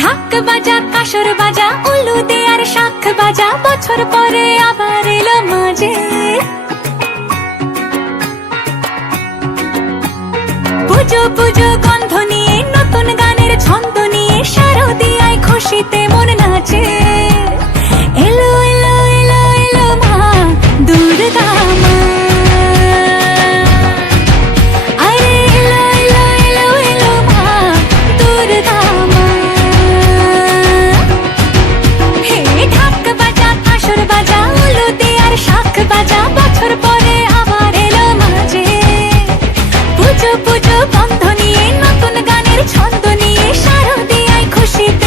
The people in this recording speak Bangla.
ঢাক বাজা বাজা উলু শাখ বাজা, বছর পরে আবার এলো মাঝে। পুজো পুজো, গন্ধ নিয়ে, নতুন গানের ছন্দ নিয়ে শারদিয়া পুজো বন্ধ নিয়ে নতুন গানের ছন্দ নিয়ে সারদিয়ায় দিয়াই খুশিতে।